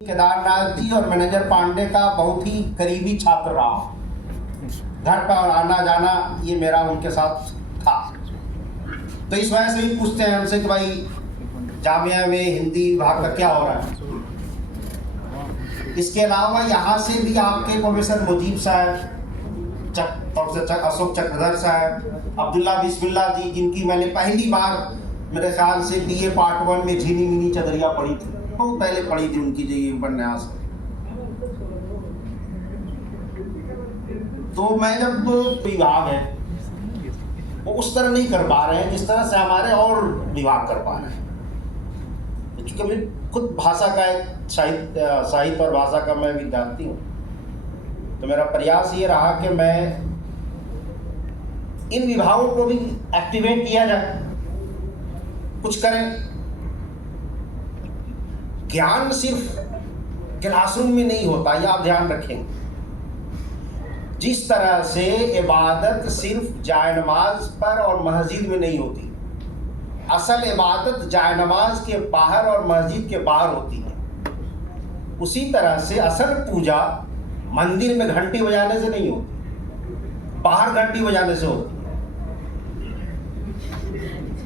केदारनाथ जी और मैनेजर पांडे का बहुत ही करीबी छात्र रहा। घर पर आना जाना ये मेरा उनके साथ था। तो इस वजह से भी पूछते हैं हमसे कि भाई जामिया में हिंदी विभाग का क्या हो रहा है। इसके अलावा यहाँ से भी आपके प्रोफेसर मुजीब साहब, अशोक चक्रधर साहब, अब्दुल्ला बिस्मिल्लाह जी, जिनकी मैंने पहली बार मेरे ख्याल से BA पार्ट 1 में झीनी मिनी चदरिया पढ़ी थी, बहुत पहले पढ़ी थी उनकी जो उपन्यास। तो मैं जब विभाग है वो उस तरह नहीं कर पा रहे हैं जिस तरह से हमारे और विभाग कर पा रहे हैं। क्योंकि मैं खुद भाषा का साहित्य और भाषा का मैं विद्यार्थी हूँ, तो मेरा प्रयास ये रहा कि मैं इन विभागों को भी एक्टिवेट किया जाए, कुछ करें। ज्ञान सिर्फ क्लासरूम में नहीं होता, यह आप ध्यान रखेंगे। जिस तरह से इबादत सिर्फ जायनमाज पर और मस्जिद में नहीं होती, असल इबादत जायनमाज के बाहर और मस्जिद के बाहर होती है, उसी तरह से असल पूजा मंदिर में घंटी बजाने से नहीं होती, बाहर घंटी बजाने से होती है।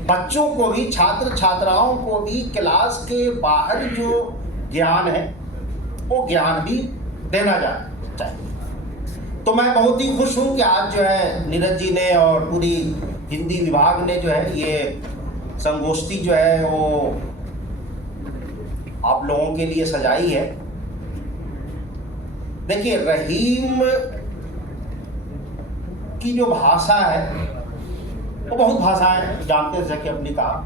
बच्चों को भी, छात्र छात्राओं को भी क्लास के बाहर जो ज्ञान है वो ज्ञान भी देना चाहिए। तो मैं बहुत ही खुश हूँ कि आज जो है नीरज जी ने और पूरी हिंदी विभाग ने जो है ये संगोष्ठी जो है वो आप लोगों के लिए सजाई है। देखिए, रहीम की जो भाषा है वो बहुत भाषाएं जानते थे कि अपनी कहा,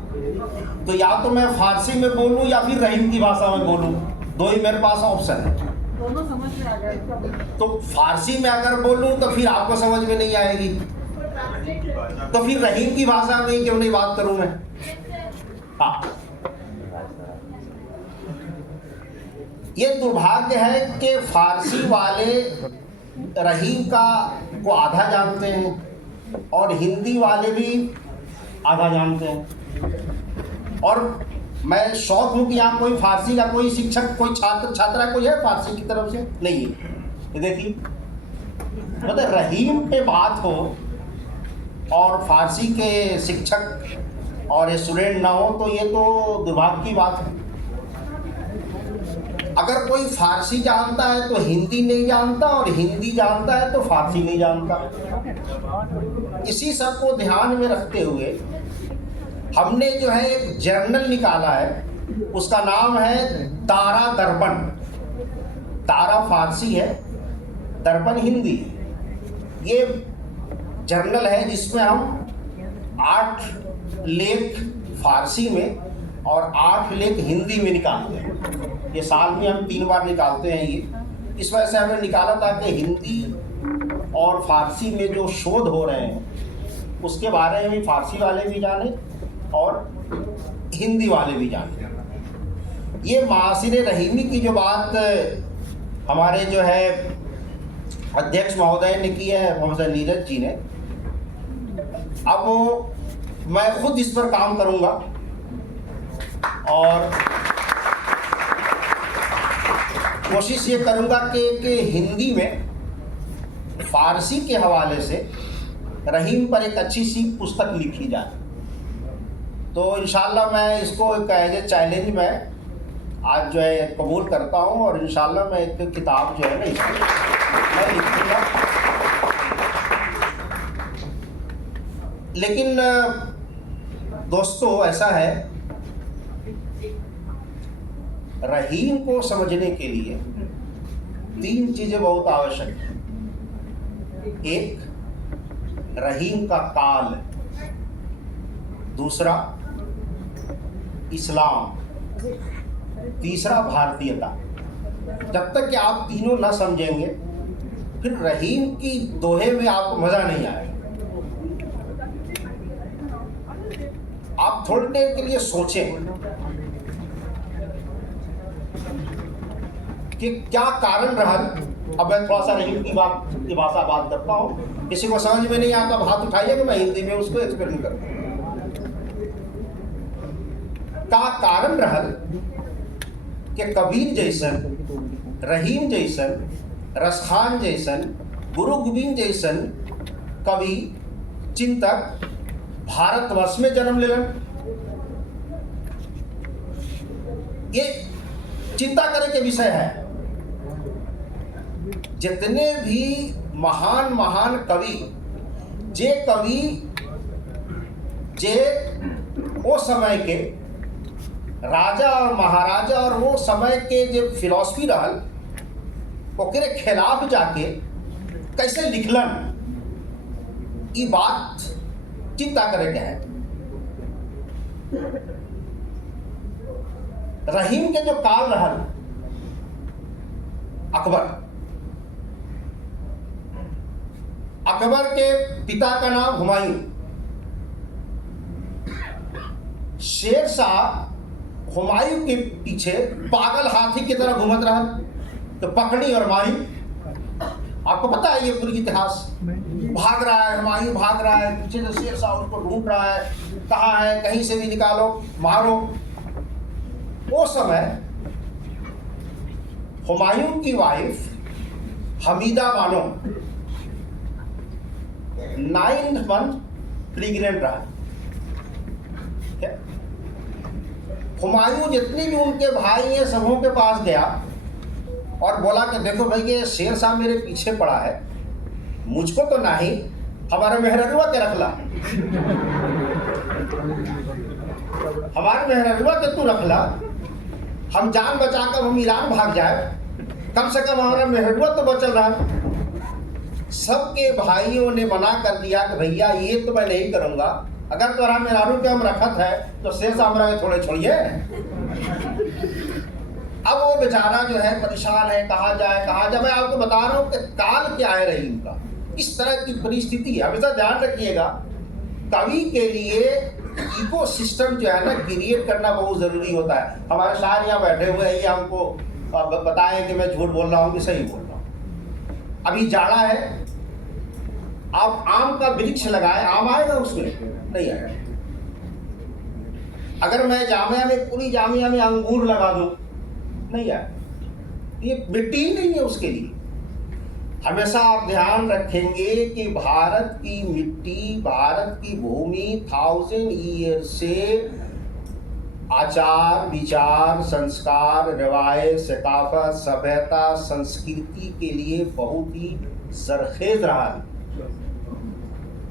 तो या तो मैं फारसी में बोलूं या फिर रहीम की भाषा में बोलूं, दो ही मेरे पास ऑप्शन है। दोनों समझ में आ गए। तो फारसी में अगर बोलूं तो फिर आपको समझ में नहीं आएगी, तो फिर रहीम की भाषा में क्यों नहीं बात करूं मैं। हाँ, ये दुर्भाग्य है कि फारसी वाले रहीम का को आधा जानते हैं और हिंदी वाले भी आधा जानते हैं। और मैं शौक हूँ कि यहाँ कोई फारसी का कोई शिक्षक, कोई छात्र छात्रा कोई है फारसी की तरफ से नहीं है। ये देखिए, मतलब रहीम पे बात हो और फारसी के शिक्षक और स्टूडेंट ना हो तो ये तो दुर्भाग्य की बात है। अगर कोई फारसी जानता है तो हिंदी नहीं जानता, और हिंदी जानता है तो फारसी नहीं जानता। इसी सब को ध्यान में रखते हुए हमने जो है एक जर्नल निकाला है, उसका नाम है तारा दर्पण। तारा फारसी है, दर्पण हिंदी है। ये जर्नल है जिसमें हम 8 लेख फारसी में और 8 लेख हिंदी में निकालते हैं। ये साल में हम 3 बार निकालते हैं। ये इस वजह से हमने निकाला था कि हिंदी और फारसी में जो शोध हो रहे हैं उसके बारे में फारसी वाले भी जाने और हिंदी वाले भी जाने। ये मासिर रहीमी की जो बात हमारे जो है अध्यक्ष महोदय ने की है, प्रोफेसर नीरज जी ने, अब मैं खुद इस पर काम करूँगा और कोशिश ये करूँगा कि हिंदी में फारसी के हवाले से रहीम पर एक अच्छी सी पुस्तक लिखी जाए। तो इंशाल्लाह मैं इसको एक एज ए चैलेंज में आज जो है कबूल करता हूँ, और इंशाल्लाह मैं एक किताब जो है ना इसको मैं लिखूँगा। लेकिन दोस्तों, ऐसा है, रहीम को समझने के लिए 3 चीज़ें बहुत आवश्यक हैं। एक, रहीम का काल, दूसरा इस्लाम, तीसरा भारतीयता। जब तक कि आप तीनों ना समझेंगे फिर रहीम की दोहे में आपको मज़ा नहीं आएगा। आप थोड़ी देर के लिए सोचें कि क्या कारण रहा। अब मैं थोड़ा सा रहीम की भाषा बात करता हूँ, किसी को समझ में नहीं आता हाथ उठाइए कि मैं हिंदी में उसको एक्सप्लेन करूँ। का कारण रहा कि कबीर जैसन, रहीम जैसन, रसखान जैसन, गुरु गोविंद जैसन कवि चिंतक भारतवर्ष में जन्म लेलन। ये चिंता करे के विषय है। जितने भी महान महान कवि, जे कवि जे वो समय के राजा और महाराजा और वो समय के जो फिलॉसफी रहल ओकरे खिलाफ जाके कैसे लिखलन, ये बात चिंता करे के है। रहीम के जो काल रहल, अकबर के पिता का नाम हुमायूं। शेर शाह हुमायूं के पीछे पागल हाथी की तरह घूमत रहा, तो पकड़ी और मारी। आपको पता है ये पूरी इतिहास। भाग रहा है हुमायूं, भाग रहा है, पीछे से शेर शाह उसको ढूंढ रहा है, कहाँ है, कहीं से भी निकालो, मारो। वो समय हुमायूं की wife Hamida Bano 9 month pregnant रहा। हुमायूं जितने भी उनके भाई हैं सबों के पास गया और बोला कि देखो भाई ये शेर शाह मेरे पीछे पड़ा है, मुझको तो नहीं, हमारे मेहररुआ के रखला, हमारे मेहररुआ के तू रखला, हम जान बचाकर हम ईरान भाग जाए, कम से कम हमारा मेहररुआ तो बचल रहा। सबके भाइयों ने मना कर दिया कि भैया ये तो मैं नहीं करूंगा, अगर तोरा मेहरारू के हम रखत है तो शेर शाह हमरा थोड़े छोड़िए। अब वो बेचारा जो है परेशान है, कहाँ जाए। मैं आपको बता रहा हूँ कि काल क्या है रहीम का, इस तरह की परिस्थिति है। हमेशा ध्यान रखिएगा, कवि के लिए इकोसिस्टम जो है ना क्रिएट करना बहुत जरूरी होता है। हमारे शायर यहाँ बैठे हुए हैं, ये हमको बताएं कि मैं झूठ बोल रहा हूँ कि सही बोल रहा हूँ। अभी जाड़ा है, आप आम का वृक्ष लगाए, आम आएगा उसमें? नहीं आएगा। अगर मैं जामिया में, पूरी जामिया में अंगूर लगा दूं, नहीं आएगा। ये मिट्टी ही नहीं है उसके लिए। हमेशा आप ध्यान रखेंगे कि भारत की मिट्टी, भारत की भूमि 1000 ईयर से आचार विचार, संस्कार, रवायत, सकाफत, सभ्यता, संस्कृति के लिए बहुत ही जरखेज रहा है।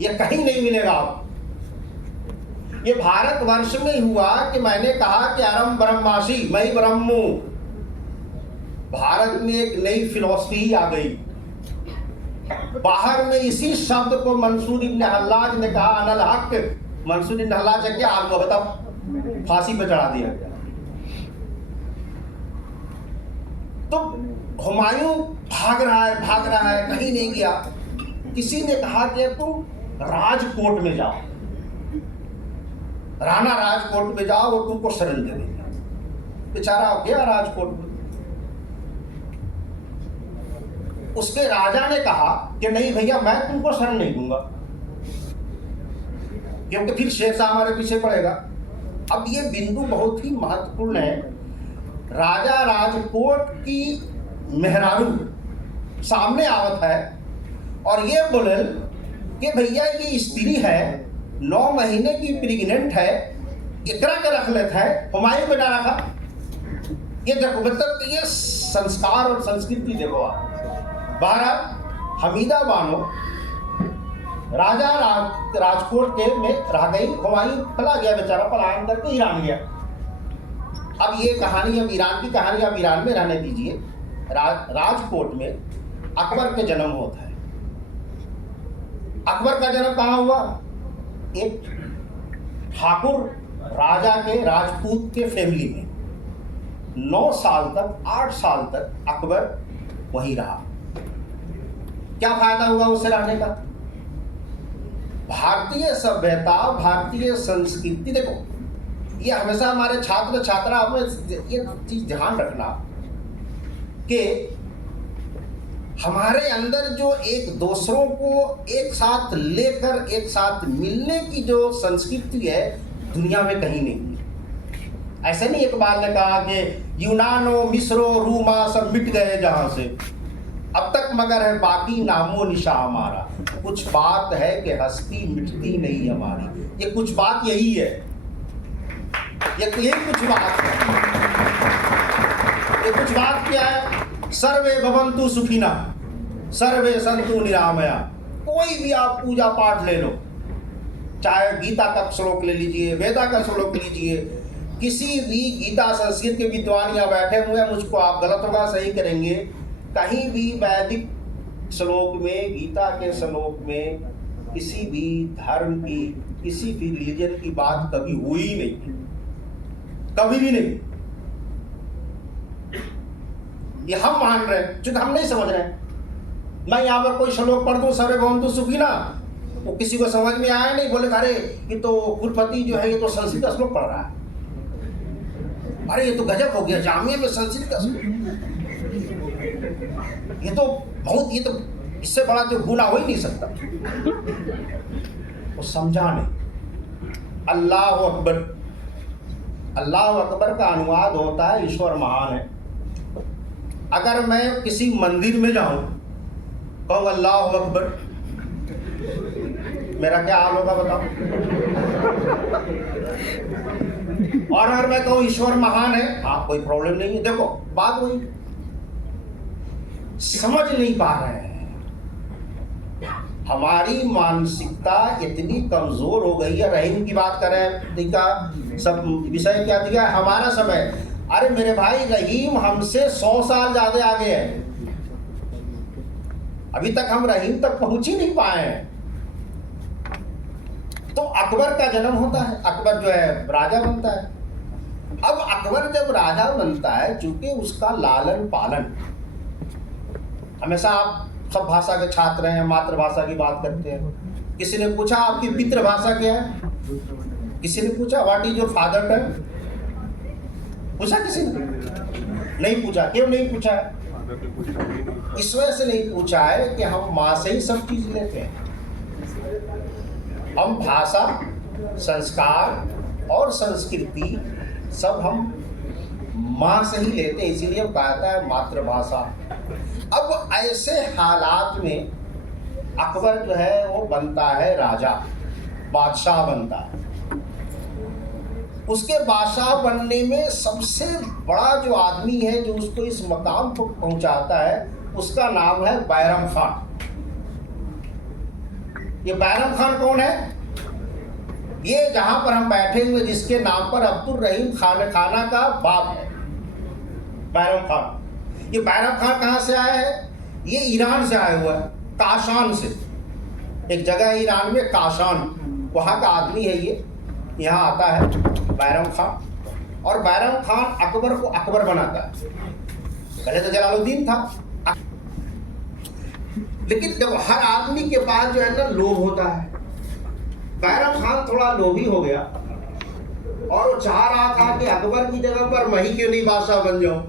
ये कहीं नहीं मिलेगा आपको। ये भारतवर्ष में हुआ कि मैंने कहा कि अरम ब्रह्मासी, मैं ब्रह्म हूं। भारत में एक नई फिलॉसफी आ गई। बाहर में इसी शब्द को मंसूर इब्न हल्लाज ने कहा, अनल हक। मंसूर इब्न हल्लाज क्या आपको बताओ, फांसी पे चढ़ा दिया गया। तो हुमायूं भाग रहा है, कहीं नहीं गया। किसी ने कहा कि तुम राजकोट में जाओ, राणा राजकोट में जाओ, वो तुमको शरण दे देगा। बेचारा गया राजकोट में। उसके राजा ने कहा कि नहीं भैया, मैं तुमको शरण नहीं दूंगा, क्योंकि फिर शेर शाह हमारे पीछे पड़ेगा। अब ये बिंदु बहुत ही महत्वपूर्ण है। राजा राजकोट की मेहरारू सामने आवत है और ये बोले कि भैया ये स्त्री है, 9 महीने की प्रेग्नेंट है, एकरा के रख लेते हैं, हुमायूं को ना रखा। ये देखो, मतलब ये संस्कार और संस्कृति देखो आप। बहरहाल हमीदा बानो राजा राजकोट के में रह गई, हुमायूं चला गया, बेचारा पलायन करके ईरान गया। अब ये कहानी, अब ईरान की कहानी आप ईरान में रहने दीजिए। राजकोट में अकबर के जन्म होता है। अकबर का जन्म कहाँ हुआ? एक ठाकुर राजा के, राजपूत के फैमिली में। 9 साल तक, 8 साल तक अकबर वहीं रहा। क्या फायदा हुआ उससे रहने का? भारतीय सभ्यता, भारतीय संस्कृति, देखो ये हमेशा हमारे छात्र छात्रा में ये चीज ध्यान रखना कि हमारे अंदर जो एक दूसरों को एक साथ लेकर, एक साथ मिलने की जो संस्कृति है, दुनिया में कहीं नहीं है। ऐसे नहीं एक बार ने कहा कि यूनानो मिस्रो रूमा सब मिट गए जहां से, अब तक मगर है बाकी नामो निशा हमारा। कुछ बात है कि हस्ती मिटती नहीं हमारी। ये कुछ बात यही है, यही कुछ बात है। ये कुछ बात क्या है? सर्वे भवन्तु सुखिना सर्वे सन्तु निरामया। कोई भी आप पूजा पाठ ले लो, चाहे गीता का श्लोक ले लीजिए, वेदा का श्लोक लीजिए, किसी भी गीता संस्कृत के विद्वान यहाँ बैठे हुए हैं, मुझको आप गलत होगा सही करेंगे, कहीं भी वैदिक श्लोक में, गीता के श्लोक में किसी भी धर्म की, किसी भी रिलीजन की बात कभी हुई ही नहीं, कभी भी नहीं। ये हम मान रहे हैं, क्योंकि हम नहीं समझ रहे हैं। मैं यहाँ पर कोई श्लोक पढ़ दूं सर्वे भवन्तु सुखिना, वो किसी को समझ में आया नहीं, बोले अरे ये तो कुलपति जो है ये तो संस्कृत का श्लोक पढ़ रहा है, अरे ये तो गजब हो गया, जामिया में संस्कृत का श्लोक, ये तो बहुत, ये तो इससे बड़ा जो गुनाह हो ही नहीं सकता। वो समझा नहीं। अल्लाह अकबर, अल्लाह अकबर का अनुवाद होता है ईश्वर महान है। अगर मैं किसी मंदिर में जाऊं, कहूँ अल्लाह अकबर, मेरा क्या हाल होगा बताओ? और अगर मैं कहूँ ईश्वर महान है, हाँ कोई प्रॉब्लम नहीं है। देखो बात वही, समझ नहीं पा रहे हैं। हमारी मानसिकता इतनी कमजोर हो गई है। रहीम की बात करें, देखा सब विषय क्या दिया है, हमारा समय। अरे मेरे भाई, रहीम हमसे 100 साल ज्यादा आगे है, अभी तक हम रहीम तक पहुंच ही नहीं पाए हैं। तो अकबर का जन्म होता है, अकबर जो है राजा बनता है। अब अकबर जब राजा बनता है, चूंकि उसका लालन पालन, हमेशा आप सब भाषा के छात्र हैं, मातृभाषा की बात करते हैं। किसी ने पूछा आपकी पितृभाषा क्या है? किसी ने पूछा व्हाट इज योर फादर टंग? पूछा किसी ने? नहीं पूछा। क्यों नहीं पूछा है? इस वजह से नहीं पूछा है कि हम माँ से ही सब चीज लेते हैं। हम भाषा, संस्कार और संस्कृति सब हम माँ से ही लेते हैं, इसीलिए कहता है मातृभाषा। अब ऐसे हालात में अकबर जो है वो बनता है राजा, बादशाह बनता है। उसके बादशाह बनने में सबसे बड़ा जो आदमी है जो उसको इस मकाम पर पहुंचाता है, उसका नाम है बैरम खान। ये बैरम खान कौन है? ये जहां पर हम बैठे हुए जिसके नाम पर अब्दुल रहीम खाना का बाप है, बैरम खान। ये बैरम खान कहाँ से आया है? ये ईरान से आया हुआ है, काशान से। एक जगह है ईरान में काशान, वहाँ का आदमी है ये। यहाँ आता है बैरम खान, और बैरम खान अकबर को अकबर बनाता है। पहले तो जलालुद्दीन था, लेकिन जब हर आदमी के पास जो है ना लोभ होता है, बैरम खान थोड़ा लोभी हो गया और वो चाह रहा था कि अकबर की जगह पर मैं ही क्यों नहीं बादशाह बन जाऊं।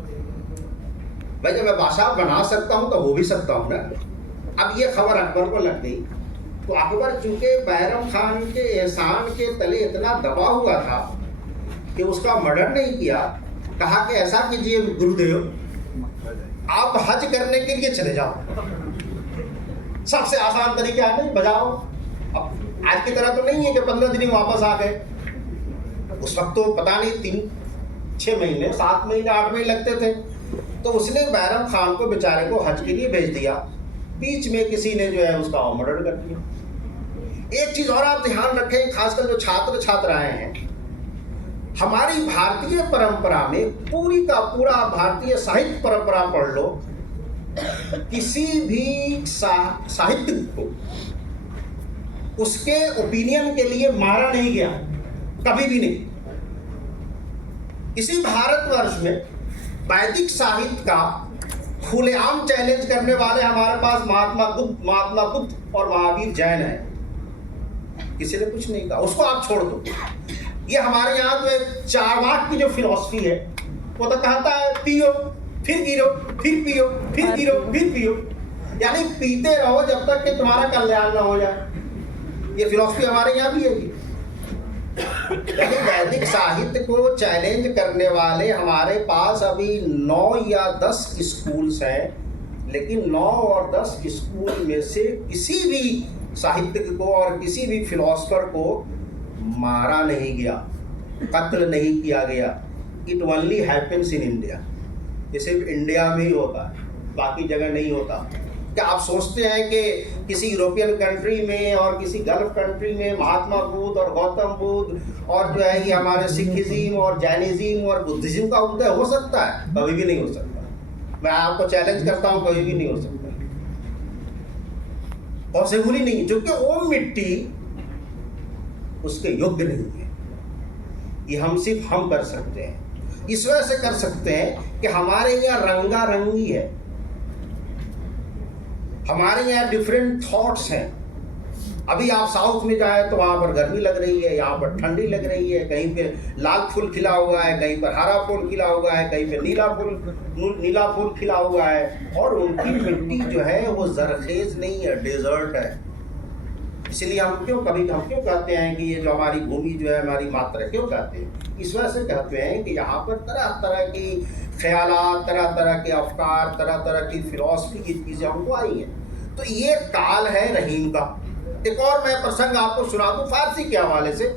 भाई जब मैं बादशाह बना सकता हूं तो हो भी सकता हूं ना। अब ये खबर अकबर को लग गई, तो अकबर चूंकि बैरम खान के एहसान के तले इतना दबा हुआ था कि उसका मर्डर नहीं किया, कहा कि ऐसा कीजिए गुरुदेव, आप हज करने के लिए चले जाओ, सबसे आसान तरीका है, नहीं बजाओ। अब आज की तरह तो नहीं है कि 15 दिन में वापस आ गए। उस वक्त तो पता नहीं 3-6 महीने, 7 महीने, 8 महीने लगते थे। तो उसने बैरम खान को बेचारे को हज के लिए भेज दिया। बीच में किसी ने जो है उसका मर्डर कर दिया। एक चीज और आप ध्यान रखें, खासकर जो छात्र छात्राएं हैं, हमारी भारतीय परंपरा में पूरी का पूरा भारतीय साहित्य परंपरा पढ़ लो, किसी भी साहित्य को उसके ओपिनियन के लिए मारा नहीं गया, कभी भी नहीं। इसी भारतवर्ष में वैदिक साहित्य का खुलेआम चैलेंज करने वाले हमारे पास महात्मा बुद्ध और महावीर जैन है। किसी ने कुछ नहीं कहा, उसको आप छोड़ दो। ये हमारे यहाँ तो एक चारवाक की जो फिलॉसफी है, वो तो कहता है पियो फिर गिरो, फिर पियो, फिर गिरो, फिर पियो, यानी पीते रहो जब तक कि तुम्हारा कल्याण ना हो जाए। ये फिलॉसफी हमारे यहाँ भी है। देखिए, वैदिक साहित्य को चैलेंज करने वाले हमारे पास अभी 9 या 10 स्कूल्स हैं, लेकिन 9 और 10 स्कूल में से किसी भी साहित्यिक को और किसी भी फिलोसफर को मारा नहीं गया, कत्ल नहीं किया गया। It only happens in India. ये सिर्फ इंडिया में ही होता है, बाकी जगह नहीं होता। क्या आप सोचते हैं कि किसी यूरोपियन कंट्री में और किसी गल्फ कंट्री में महात्मा बुद्ध और गौतम बुद्ध और जो है कि हमारे सिखिज्म और जैनिज्म और बुद्धिज्म का उदय हो सकता है? कभी भी नहीं हो सकता। मैं आपको चैलेंज करता हूँ, कभी भी नहीं हो सकता, पॉसिबल ही नहीं, क्योंकि वो मिट्टी उसके योग्य नहीं है। ये हम सिर्फ हम कर सकते हैं। इस वजह से कर सकते हैं कि हमारे यहाँ रंगा रंगी है, हमारे यहाँ डिफरेंट थॉट्स हैं। अभी आप साउथ में जाए तो वहाँ पर गर्मी लग रही है, यहाँ पर ठंडी लग रही है, कहीं पे लाल फूल खिला हुआ है, कहीं पर हरा फूल खिला हुआ है, कहीं पे नीला फूल खिला हुआ है, और उनकी मिट्टी जो है वो जरखेज नहीं है, डेजर्ट है। इसलिए हम क्यों कहते हैं कि ये जो हमारी भूमि जो है हमारी मातृ, क्यों कहते हैं? इस वजह से कहते हैं कि यहाँ पर तरह तरह की ख्यालात, तरह तरह के अफकार, तरह तरह की फिलॉसफी की चीज़ें हमको आई हैं। तो ये काल है रहीम का। एक और मैं प्रसंग आपको सुना दूँ फारसी के हवाले से।